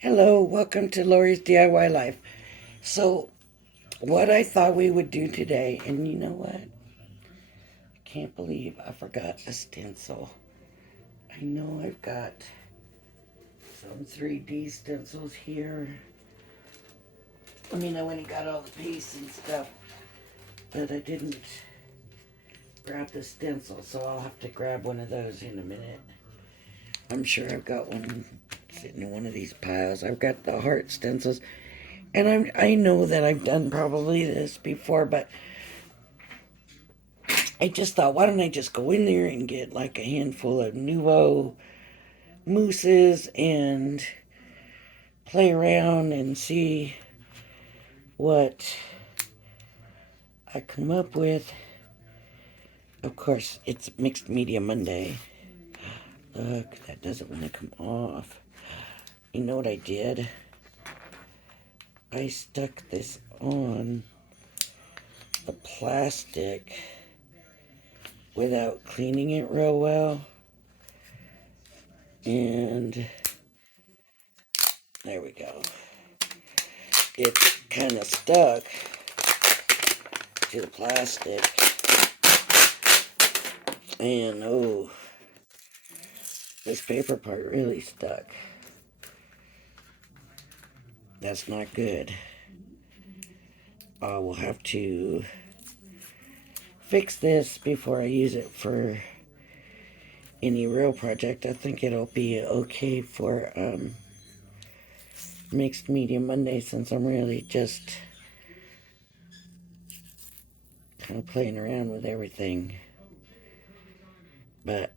Hello, welcome to Lori's DIY Life. So, what I thought we would do today, and you know what? I can't believe I forgot a stencil. I know I've got some 3D stencils here. I mean, I went and got all the paste and stuff, but I didn't grab the stencil, so I'll have to grab one of those in a minute. I'm sure I've got one sitting in one of these piles. I've got the heart stencils, and I know that I've done probably this before, but I just thought, why don't I just go in there and get like a handful of Nuvo mousses and play around and see what I come up with. Of course, it's Mixed Media Monday. Look, that doesn't want to come off. You know what I did? I stuck this on the plastic without cleaning it real well. And there we go. It's kind of stuck to the plastic. And oh, this paper part really stuck. That's not good. I will have to fix this before I use it for any real project. I think it'll be okay for Mixed Media Monday, since I'm really just kind of playing around with everything. But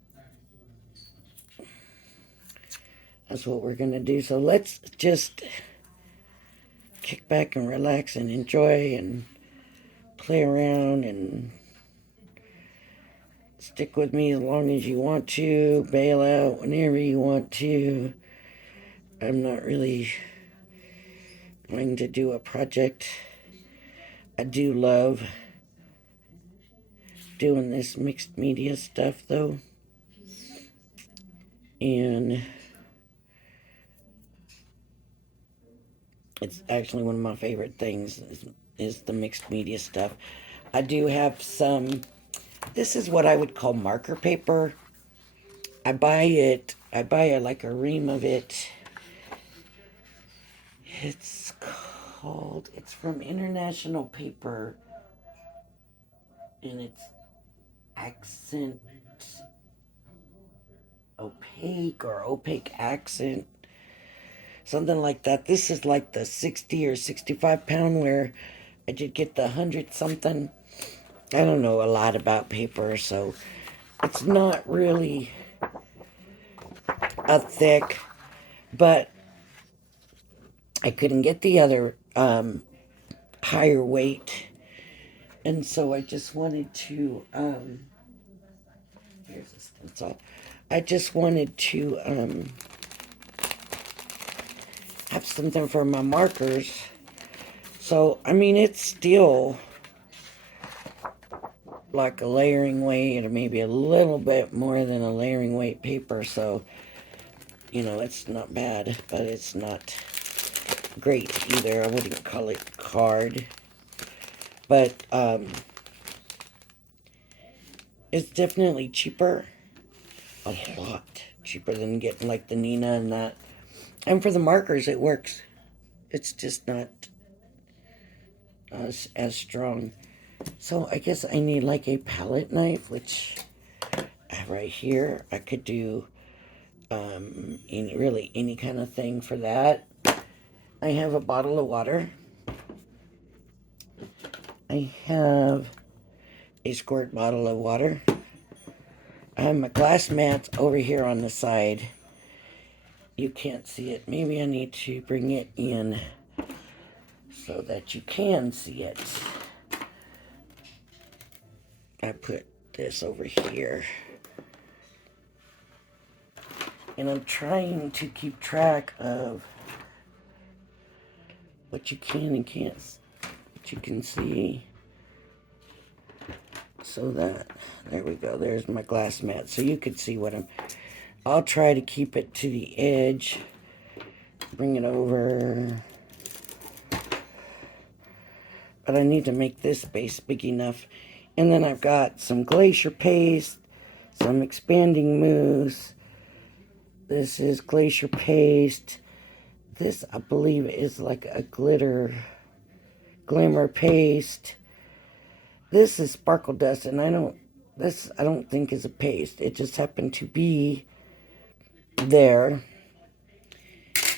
that's what we're gonna do. So let's just kick back and relax and enjoy and play around and stick with me as long as you want to. Bail out whenever you want to. I'm not really going to do a project. I do love doing this mixed media stuff though. And it's actually one of my favorite things is the mixed media stuff. I do have some, this is what I would call marker paper. I buy like a ream of it. It's from International Paper, and it's accent opaque accent, something like that. This is like the 60 or 65 pound, where I did get the 100 something. I don't know a lot about paper, so it's not really a thick, but I couldn't get the other higher weight, and so I just wanted to here's a stencil. I just wanted to have something for my markers. So I mean, it's still like a layering weight, or maybe a little bit more than a layering weight paper, so you know, it's not bad, but it's not great either. I wouldn't call it card, but it's definitely cheaper, a lot cheaper than getting like the Nina and that. And for the markers, it works. It's just not as strong. So I guess I need like a palette knife, which I have right here. I could do really any kind of thing for that. I have a bottle of water. I have a squirt bottle of water. I have my glass mats over here on the side. You can't see it. Maybe I need to bring it in so that you can see it. I put this over here. And I'm trying to keep track of what you can and can't, what you can see. So that, there we go, there's my glass mat. So you can see what I'll try to keep it to the edge bring it over. But I need to make this base big enough. And then I've got some glacier paste, some expanding mousse. This is glacier paste. This, I believe, is like a glimmer paste. This is sparkle dust, and I don't think is a paste. It just happened to be there.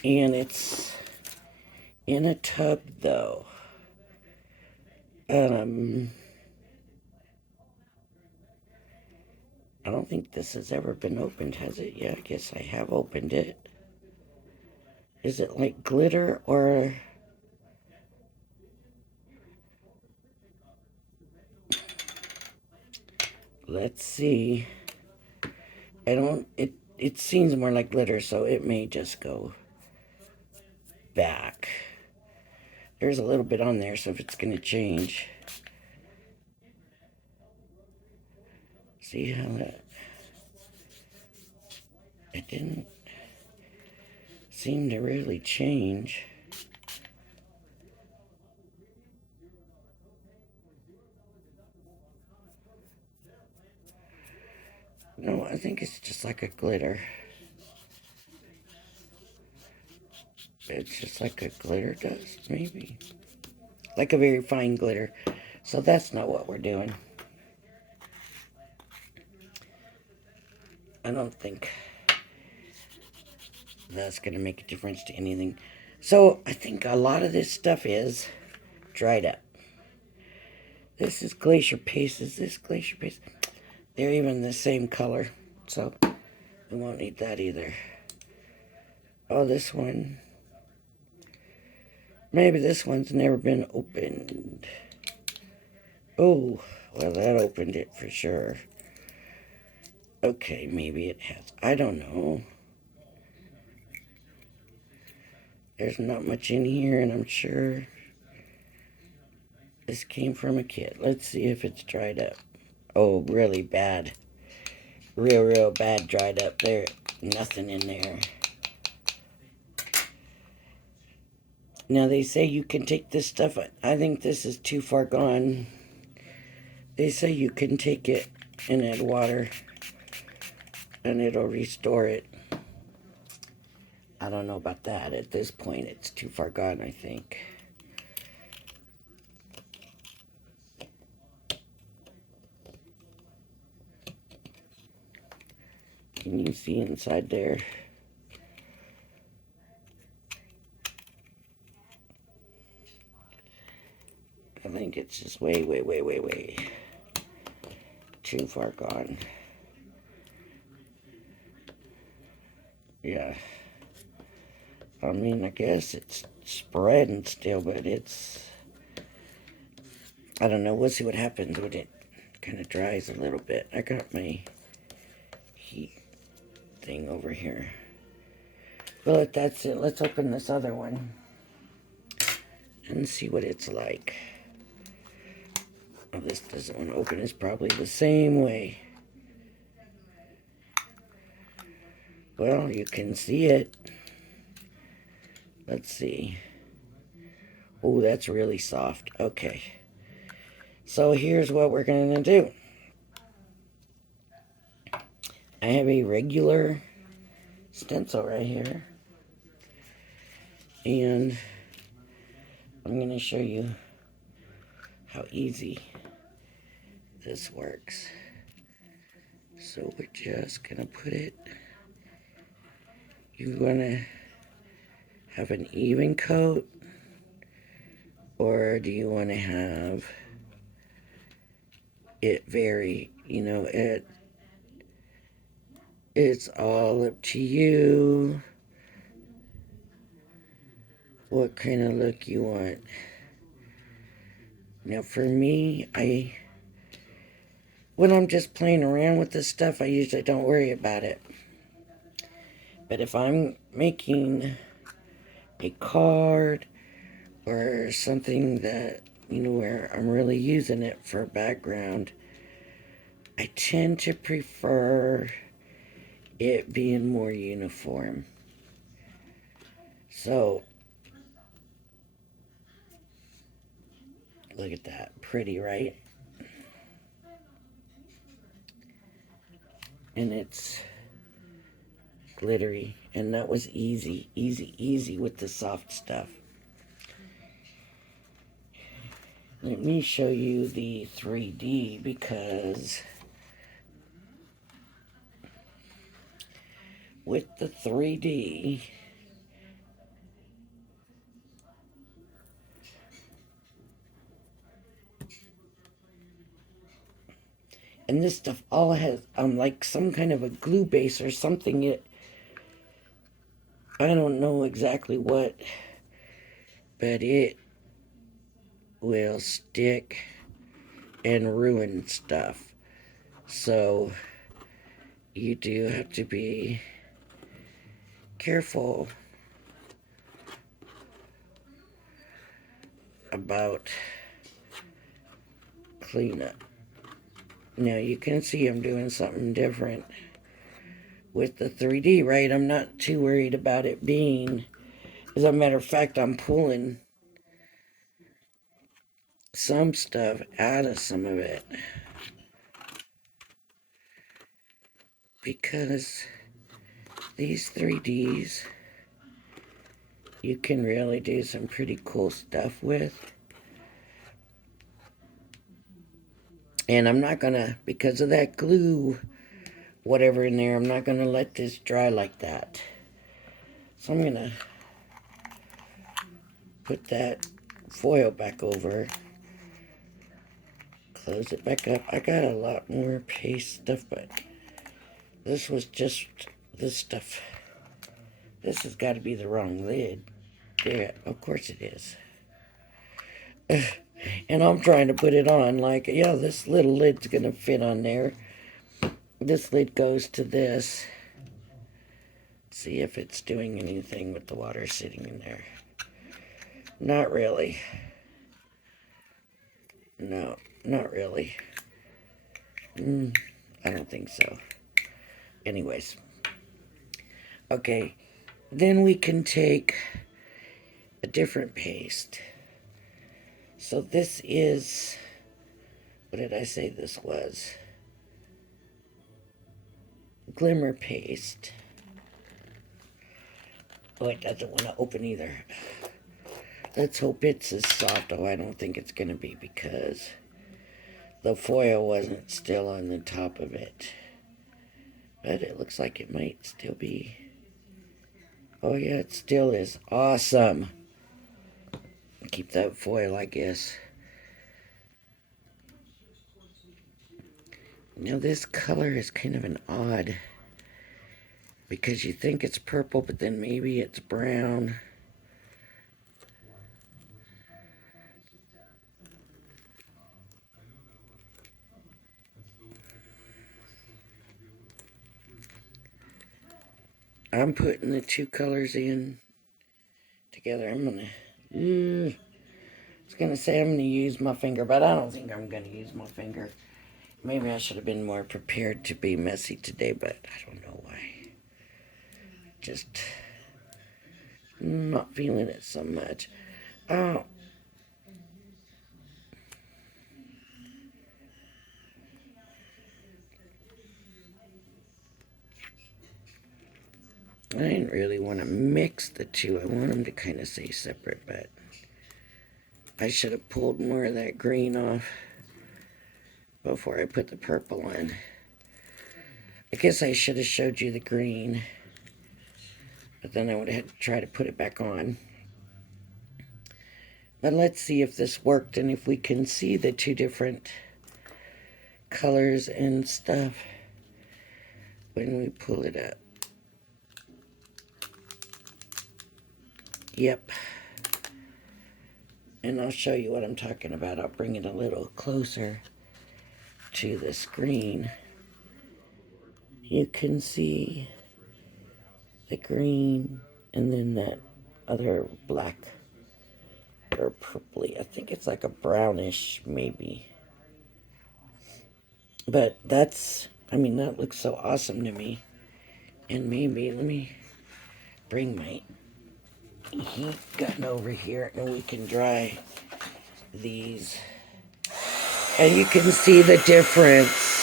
And it's in a tub, though. I don't think this has ever been opened, has it? Yeah, I guess I have opened it. Is it like glitter or... Let's see. It seems more like glitter, so it may just go back. There's a little bit on there, so if it's going to change. See how that... It didn't seem to really change. No, I think it's just like a glitter. It's just like a glitter dust, maybe. Like a very fine glitter. So that's not what we're doing. I don't think that's going to make a difference to anything. So I think a lot of this stuff is dried up. This is glacier paste. Is this glacier paste? They're even the same color. So we won't need that either. Oh, this one. Maybe this one's never been opened. Oh, well, that opened it for sure. Okay, maybe it has. I don't know. There's not much in here, and I'm sure this came from a kit. Let's see if it's dried up. Oh, really bad. Real bad dried up. There, nothing in there. Now, they say you can take this stuff. I think this is too far gone. They say you can take it and add water, and it'll restore it. I don't know about that. At this point, it's too far gone, I think. Can you see inside there? I think it's just way too far gone. Yeah. I mean, I guess it's spreading still, but it's... I don't know. We'll see what happens when it kind of dries a little bit. I got my heat thing over here. Well, that's it. Let's open this other one and see what it's like. Oh, this doesn't want to open. It's probably the same way. Well, you can see it. Let's see. Oh, that's really soft. Okay. So here's what we're going to do. I have a regular stencil right here. And I'm going to show you how easy this works. So we're just going to put it... You're going to have an even coat, or do you want to have it vary? You know, it's all up to you what kind of look you want. Now for me, when I'm just playing around with this stuff, I usually don't worry about it. But if I'm making a card or something that, you know, where I'm really using it for a background, I tend to prefer it being more uniform. So, look at that. Pretty, right? And it's glittery. And that was easy, easy, easy with the soft stuff. Let me show you the 3D because with the 3D, and this stuff all has like some kind of a glue base or something. I don't know exactly what, but it will stick and ruin stuff. So you do have to be careful about cleanup. Now you can see I'm doing something different with the 3D, right? I'm not too worried about it being, as a matter of fact, I'm pulling some stuff out of some of it because these 3Ds you can really do some pretty cool stuff with. And I'm not gonna, because of that glue, whatever in there, I'm not gonna let this dry like that. So I'm gonna put that foil back over, close it back up. I got a lot more paste stuff, but this was just this stuff. This has got to be the wrong lid. There, of course it is. And I'm trying to put it on like, yeah, this little lid's gonna fit on there. This lid goes to this. See if it's doing anything with the water sitting in there. Not really. No, not really. I don't think so. Anyways. Okay. Then we can take a different paste. So this is, what did I say this was? Glimmer paste. Oh, it doesn't want to open either. Let's hope it's as soft. Oh, I don't think it's going to be because the foil wasn't still on the top of it. But it looks like it might still be. Oh, yeah, it still is. Awesome. Keep that foil, I guess. Now, this color is kind of an odd, because you think it's purple, but then maybe it's brown. I'm putting the two colors in together. I was gonna say I'm gonna use my finger, but I don't think I'm gonna use my finger. Maybe I should have been more prepared to be messy today, but I don't know why. Just not feeling it so much. Oh. I didn't really want to mix the two. I want them to kind of stay separate, but I should have pulled more of that green off before I put the purple in. I guess I should have showed you the green, but then I would have had to try to put it back on. But let's see if this worked and if we can see the two different colors and stuff when we pull it up. Yep. And I'll show you what I'm talking about. I'll bring it a little closer to the screen. You can see the green and then that other black or purpley. I think it's like a brownish maybe. But that's, I mean, that looks so awesome to me. And maybe, let me bring my heat gotten over here, and we can dry these. And you can see the difference.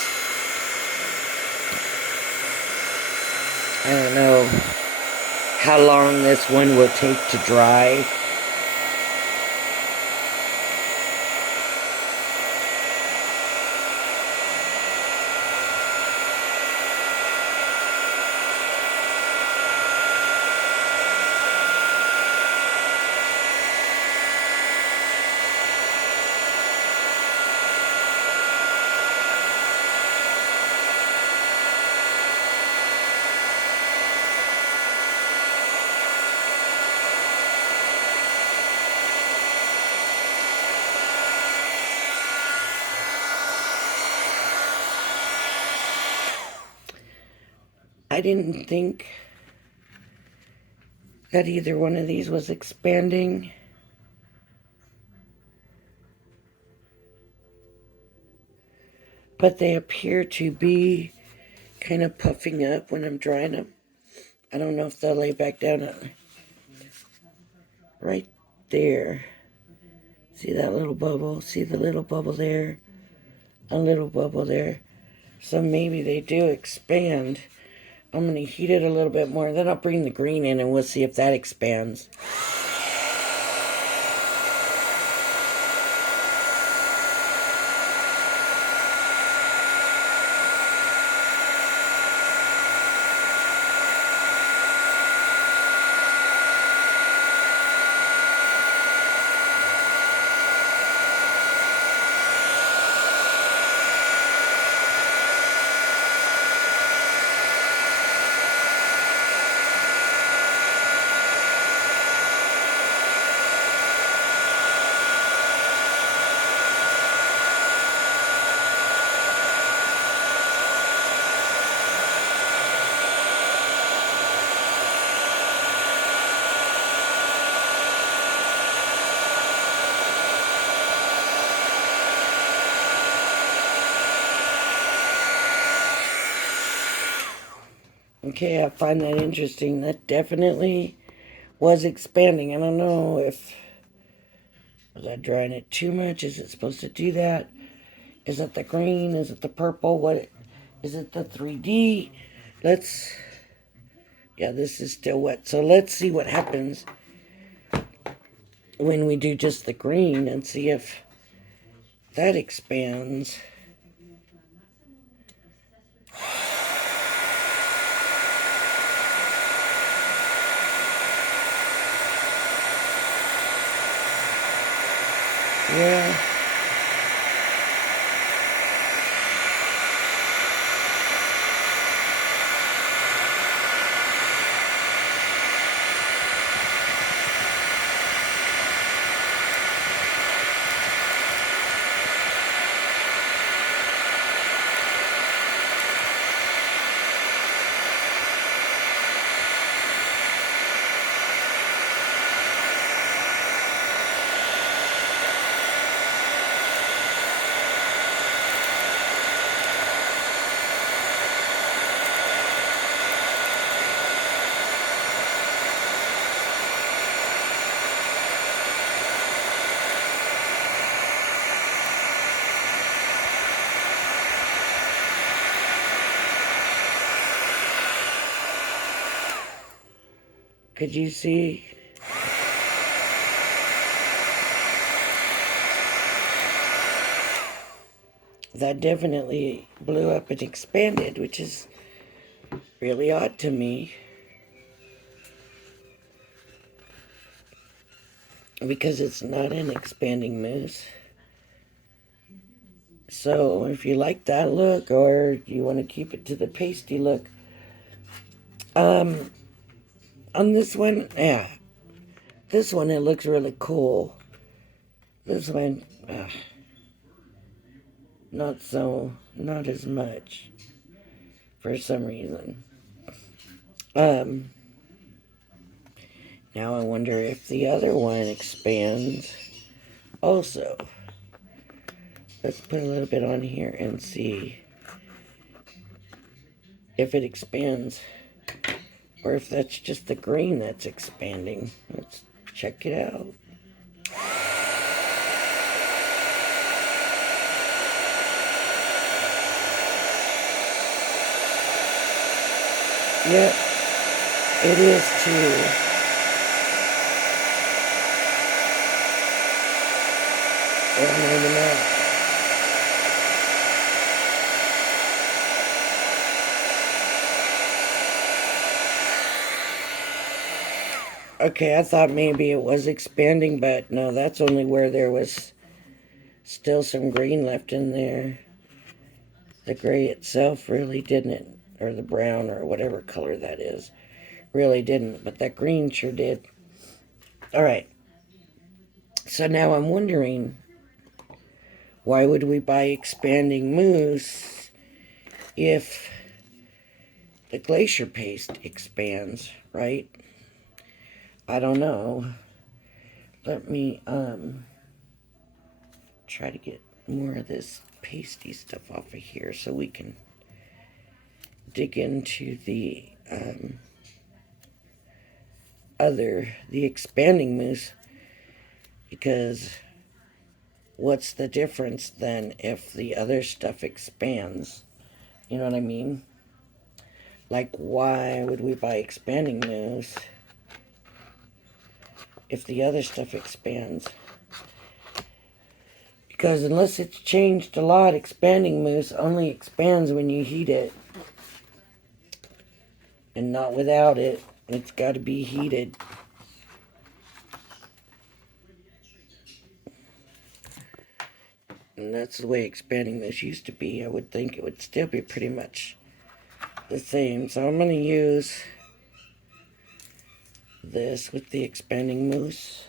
I don't know how long this one will take to dry. I didn't think that either one of these was expanding. But they appear to be kind of puffing up when I'm drying them. I don't know if they'll lay back down right there. See that little bubble? See the little bubble there? A little bubble there. So maybe they do expand. I'm going to heat it a little bit more. Then I'll bring the green in and we'll see if that expands. Okay, I find that interesting. That definitely was expanding. I don't know if was I drying it too much. Is it supposed to do that? Is it the green? Is it the purple? What is it? The 3D? Yeah, this is still wet. So let's see what happens when we do just the green and see if that expands. Yeah. Could you see? That definitely blew up and expanded, which is really odd to me. Because it's not an expanding mousse. So if you like that look or you want to keep it to the pasty look, on this one, yeah, this one it looks really cool. This one, not as much for some reason. Now I wonder if the other one expands also. Let's put a little bit on here and see if it expands Or if that's just the green that's expanding. Let's check it out. Yep, it is too. Or maybe not. Okay, I thought maybe it was expanding, but no, that's only where there was still some green left in there. The gray itself really didn't, or the brown, or whatever color that is, really didn't, but that green sure did. All right, so now I'm wondering, why would we buy expanding mousse if the glacier paste expands, right? I don't know. Let me try to get more of this pasty stuff off of here so we can dig into the the expanding mousse, because what's the difference then if the other stuff expands? You know what I mean? Like, why would we buy expanding mousse if the other stuff expands? Because unless it's changed a lot, expanding mousse only expands when you heat it. And not without it. It's got to be heated. And that's the way expanding mousse used to be. I would think it would still be pretty much the same. So I'm going to use this with the expanding mousse.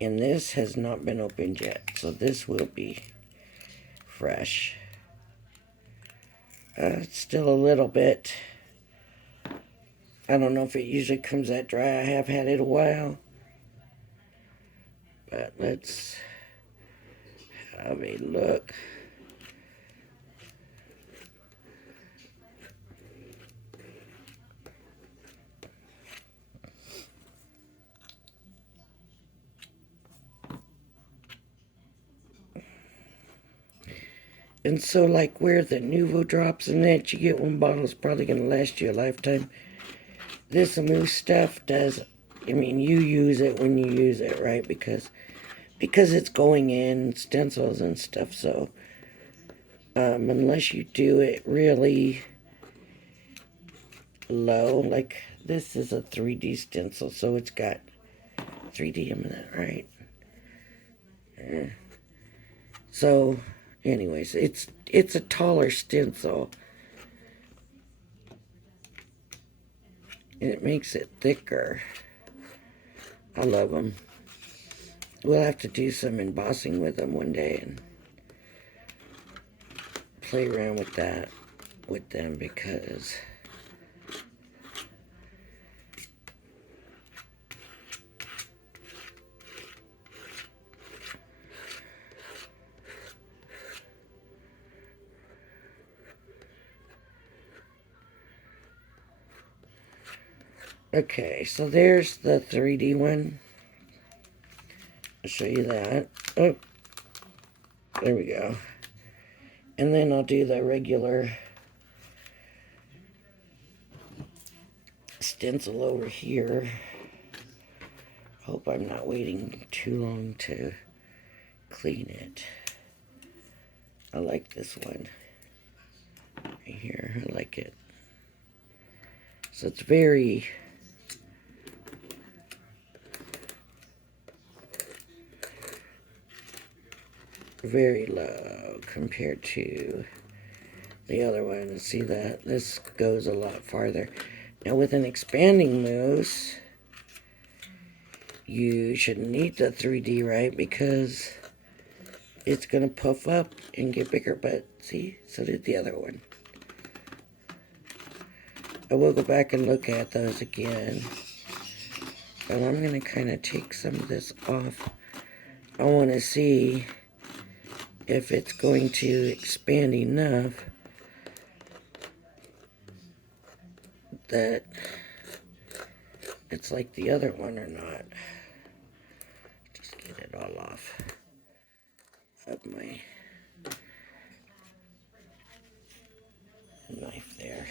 And this has not been opened yet, so this will be fresh. It's still a little bit. I don't know if it usually comes that dry. I have had it a while. But let's have a look. And so, like where the Nuvo drops in that, you get one bottle, it's probably going to last you a lifetime. This mousse stuff does, I mean, you use it when you use it, right? Because it's going in stencils and stuff, so unless you do it really low, like this is a 3D stencil, so it's got 3D in it, right? So anyways, it's a taller stencil, and it makes it thicker. I love them. We'll have to do some embossing with them one day and play around with that with them, because okay, so there's the 3D one. I'll show you that. Oh, there we go. And then I'll do the regular stencil over here. Hope I'm not waiting too long to clean it. I like this one right here. I like it. So it's very low compared to the other one. See that? This goes a lot farther. Now with an expanding mousse, you shouldn't need the 3D, right? Because it's going to puff up and get bigger. But see, so did the other one. I will go back and look at those again. But I'm going to kind of take some of this off. I want to see if it's going to expand enough that it's like the other one or not. Just get it all off of my knife there.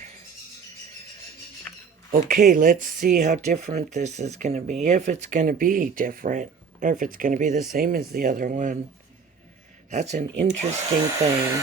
Okay, let's see how different this is going to be. If it's going to be different, or if it's going to be the same as the other one. That's an interesting thing.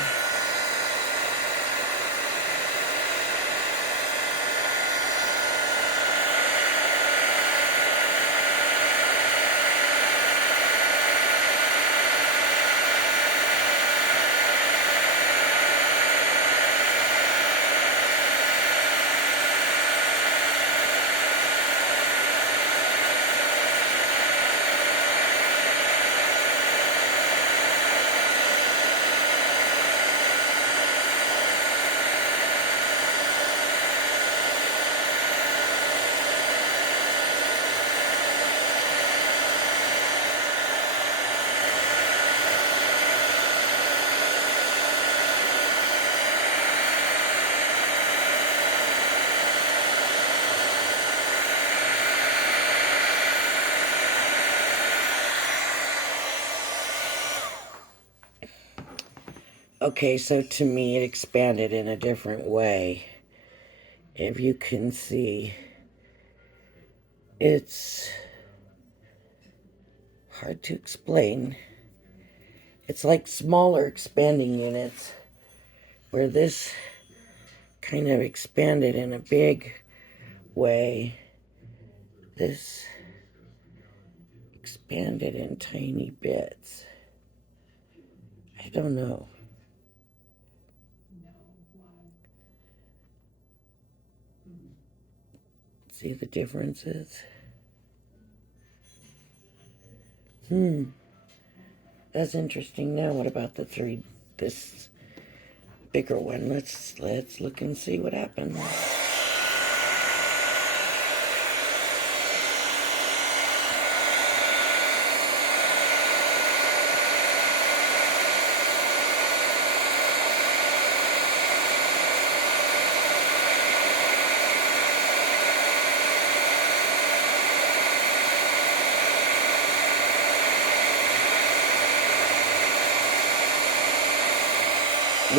Okay, so to me it expanded in a different way. If you can see, it's hard to explain. It's like smaller expanding units, where this kind of expanded in a big way. This expanded in tiny bits. I don't know. See the differences? That's interesting. Now what about this bigger one? Let's look and see what happens.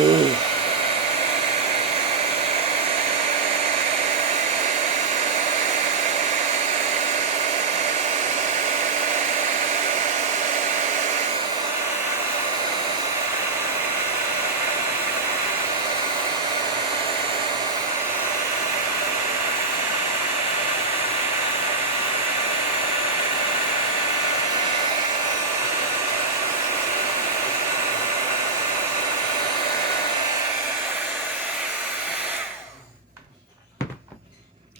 Ooh.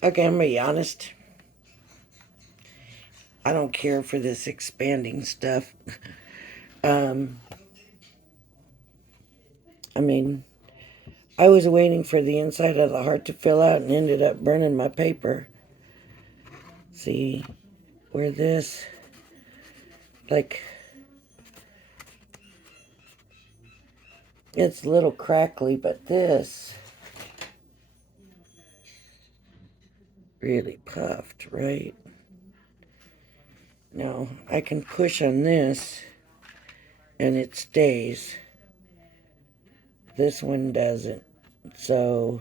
Okay, I'm gonna be honest. I don't care for this expanding stuff. I mean, I was waiting for the inside of the heart to fill out and ended up burning my paper. See, where this, like, it's a little crackly, but this really puffed, right? Now, I can push on this and it stays. This one doesn't. So,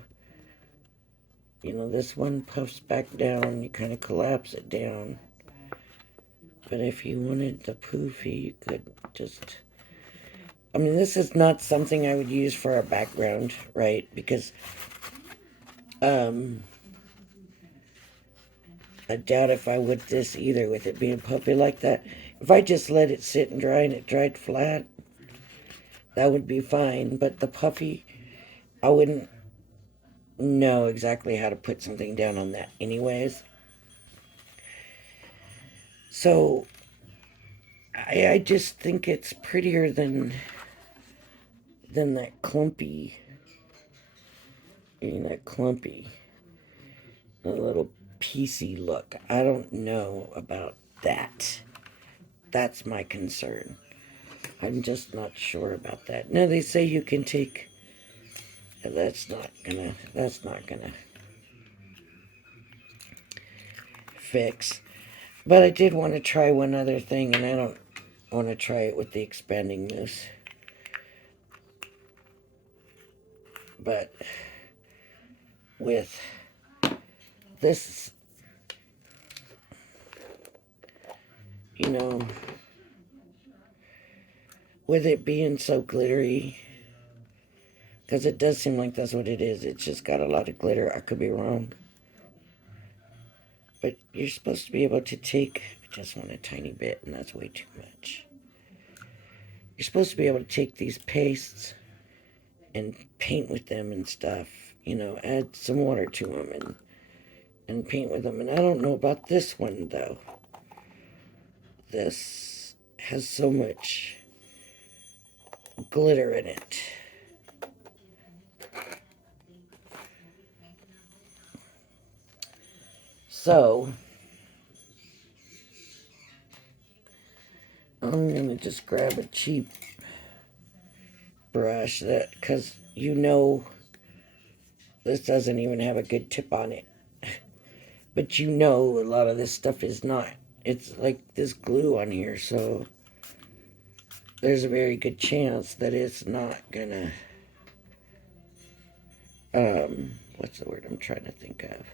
this one puffs back down. You kind of collapse it down. But if you wanted the poofy, you could just... I mean, this is not something I would use for a background, right? Because I doubt if I would this either, with it being puffy like that. If I just let it sit and dry and it dried flat, that would be fine. But the puffy, I wouldn't know exactly how to put something down on that anyways. So I just think it's prettier than that clumpy, that clumpy, a little piecey look. I don't know about that. That's my concern. I'm just not sure about that. Now they say you can take, that's not gonna fix. But I did want to try one other thing, and I don't want to try it with the expanding mousse. But with this, you know, with it being so glittery, because it does seem like that's what it is. It's just got a lot of glitter. I could be wrong. But you're supposed to be able to take, I just want a tiny bit, and that's way too much. You're supposed to be able to take these pastes and paint with them and stuff. You know, add some water to them and paint with them. And I don't know about this one, though. This has so much glitter in it. So, I'm going to just grab a cheap brush that, because you know this doesn't even have a good tip on it. But you know a lot of this stuff is not. It's like this glue on here, so there's a very good chance that it's not gonna, what's the word I'm trying to think of?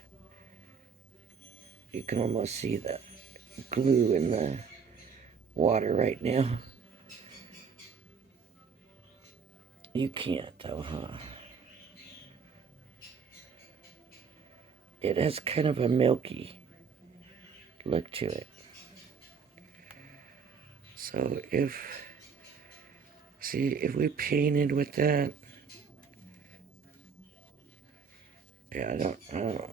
You can almost see the glue in the water right now. You can't though, huh? It has kind of a milky look to it. So if we painted with that, yeah, I don't know.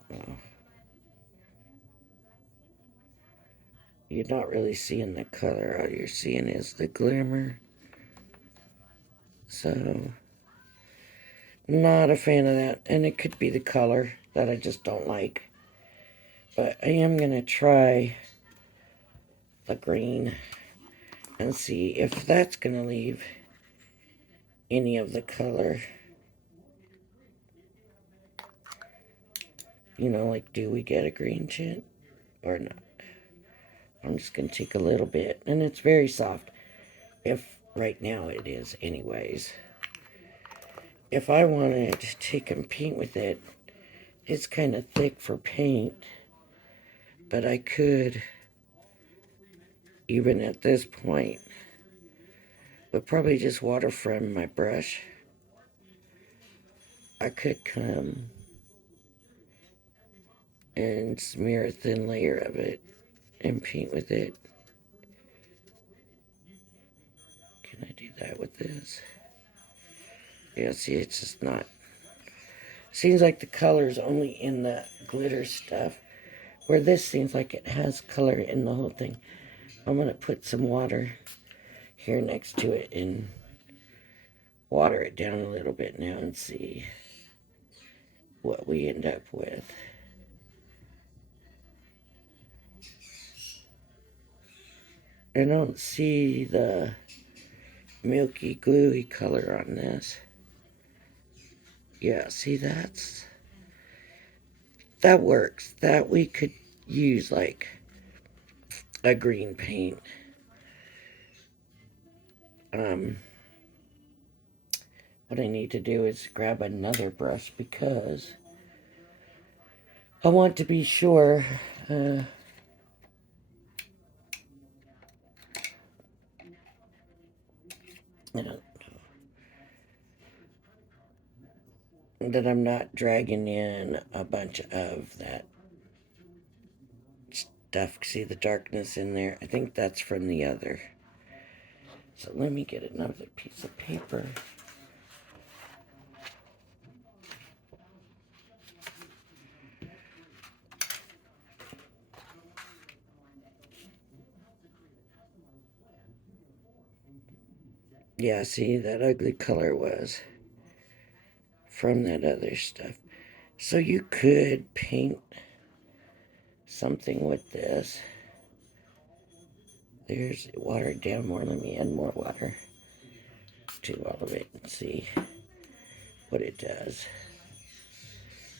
You're not really seeing the color. All you're seeing is the glimmer. So, not a fan of that. And it could be the color that I just don't like. But I am going to try the green and see if that's going to leave any of the color. You know, like, do we get a green tint or not? I'm just going to take a little bit. And it's very soft. If right now it is anyways. If I wanted to take and paint with it, it's kind of thick for paint. But I could, even at this point, but probably just water from my brush. I could come and smear a thin layer of it and paint with it. Can I do that with this? Yeah, see, it's just not. Seems like the color's only in the glitter stuff, where this seems like it has color in the whole thing. I'm going to put some water here next to it and water it down a little bit now and see what we end up with. I don't see the milky, gluey color on this. Yeah, see, that works. That we could use like a green paint. What I need to do is grab another brush because I want to be sure. I don't that I'm not dragging in a bunch of that stuff. See the darkness in there? I think that's from the other. So let me get another piece of paper. Yeah, see, that ugly color was from that other stuff. So you could paint something with this. There's watered down more. Let me add more water. to all of it and see what it does.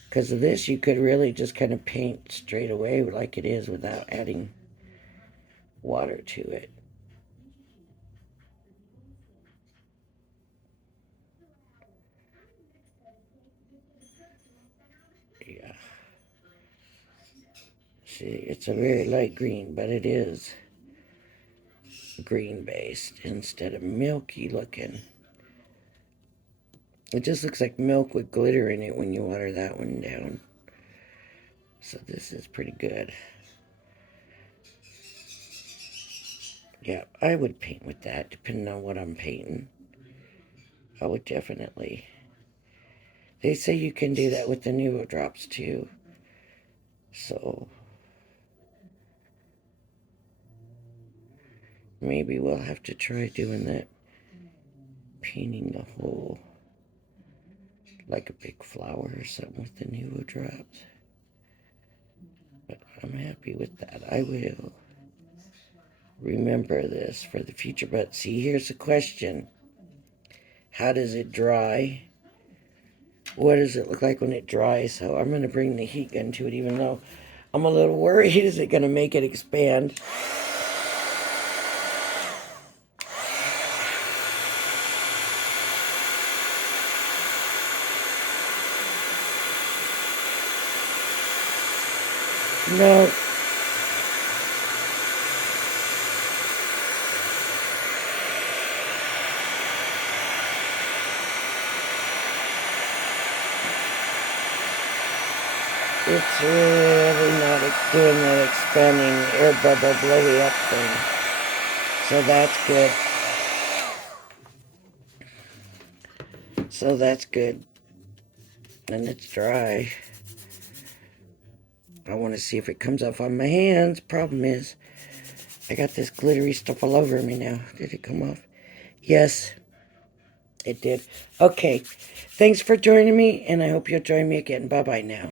Because of this, you could really just kind of paint straight away like it is without adding water to it. Yeah. See, it's a very light green, but it is green based instead of milky looking. It just looks like milk with glitter in it when you water that one down. So this is pretty good. Yeah, I would paint with that depending on what I'm painting. I would definitely. They say you can do that with the Nuvo drops too. So maybe we'll have to try doing that. Painting the whole, like a big flower or something with the Nuvo drops. But I'm happy with that. I will remember this for the future. But see, here's the question. How does it dry? What does it look like when it dries? So I'm going to bring the heat gun to it, even though I'm a little worried. Is it going to make it expand? No. It's really not doing that expanding air bubble blowy up thing. So that's good. So that's good. And it's dry. I want to see if it comes off on my hands. Problem is, I got this glittery stuff all over me now. Did it come off? Yes, it did. Okay. Thanks for joining me, and I hope you'll join me again. Bye-bye now.